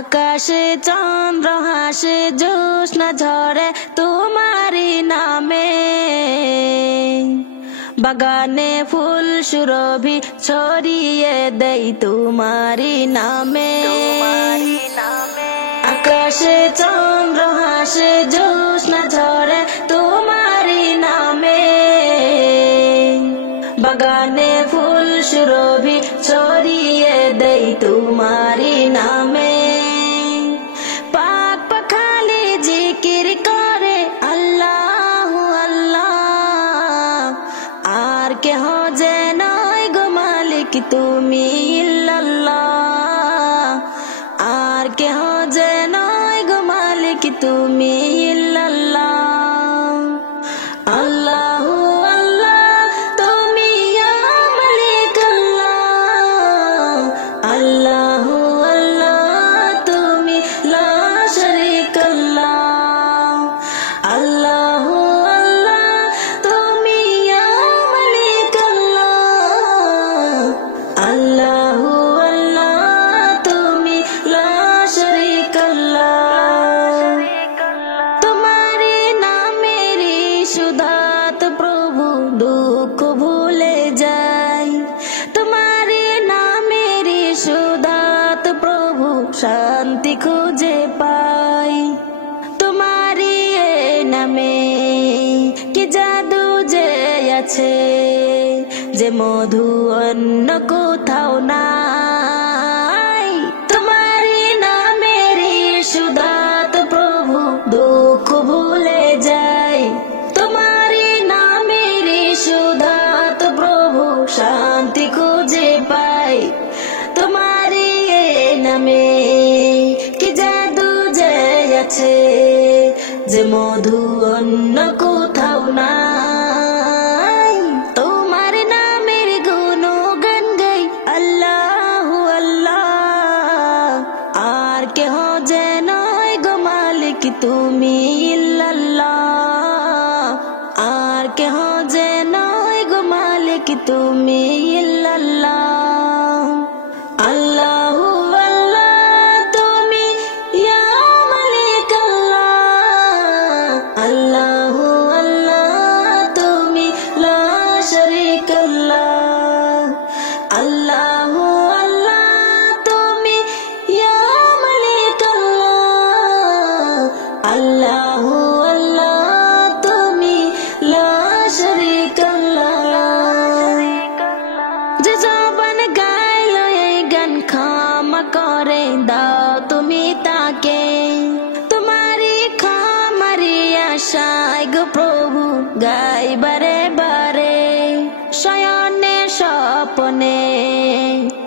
আকাশে চন্দ্র হাসে জ্যোৎস্না ঝরে তোমারি নামে, বাগানে ফুল সুরভি ছড়িয়ে দেই তোমারি নামে। আকাশে চন্দ্র হাসে জ্যোৎস্না ঝরে তোমারি নামে, বাগানে ফুল সুরভি ছড়িয়ে দেই তোমারি নামে। পাক পাখালি জিকির করে আল্লাহ আল্লাহ, আর কেহ যে নয় গো মালিক তুমি ইল্লাল্লাহ, আর কেহ যে নয় গো মালিক তুমি ইল্লাল্লাহ। আল্লাহু আল্লাহ তুমি ইয়া মালিক আল্লাহ, আল্লাহু আল্লাহ তুমি লা শারীক আল্লাহ, আল্লাহু আল্লাহ তুমি ইয়া মালিক আল্লাহ, আল্লাহু আল্লাহ তুমি লা শারীক আল্লাহ। তোমারি নামেরই সুধাত প্রভু দুঃখ ভুলে যাই, তোমারি নামেরই সুধাত প্রভু শান্তি খুঁজে পাই। তোমারি এ নামে কি জাদু যে আছে, যে মধু অন্য কোথাও নাই। তোমারি নামেরই সুধাত প্রভু দুঃখ ভুলে যাই, তোমারি নামেরই সুধাত প্রভু শান্তি খুঁজে পাই। তোমারি এ নামে কি জাদু যে আছে, যে মধু অন্য কোথাও নাই। তোমার নামের গুণগান গাই আল্লাহু আল্লাহ, আর কেহ যে নয় গো মালিক তুমি ইল্লাল্লাহ, আর কেহ যে নয় গো মালিক তুমি ইল্লাল্লাহ। আল্লাহু আল্লাহ তুমি ইয়া মালিক আল্লাহ, আল্লাহু আল্লাহ তুমি লা শারীক আল্লাহ, আল্লাহু আল্লাহ তুমি ইয়া মালিক আল্লাহ, আল্লাহু আল্লাহ তুমি লা শারীক আল্লাহ। যে জবান গাইল এই গান ক্ষমা করে দাও তুমি তাকে, তোমারি ক্ষমারি আশায় গো প্রভু গাই বারে বারে। শয়নে স্বপনে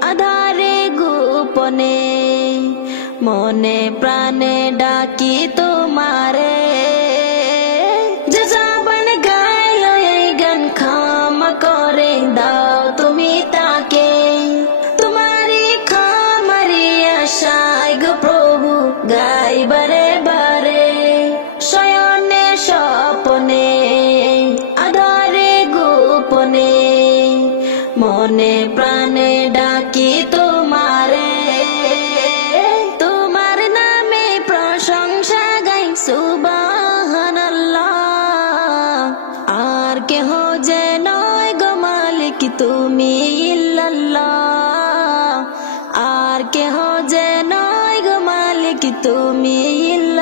আধারে গোপনে, মনে প্রাণে ডাকি তোমারে। যে জবান গাইল এই গান ক্ষমা করে দাও তুমি তাকে, তোমারি ক্ষমারি আশায় গো প্রভু গাই বারে বারে। শয়নে স্বপনে আধারে গোপনে, মনে প্রাণে ডাকি তোমারে। তোমার নামে প্রশংসা গাই সুবহানাল্লাহ, আর কেহ যে নয় গো মালিক তুমি ইল্লাল্লাহ, আর কেহ যে নয় গো মালিক তুমি ইল্লাল্লাহ।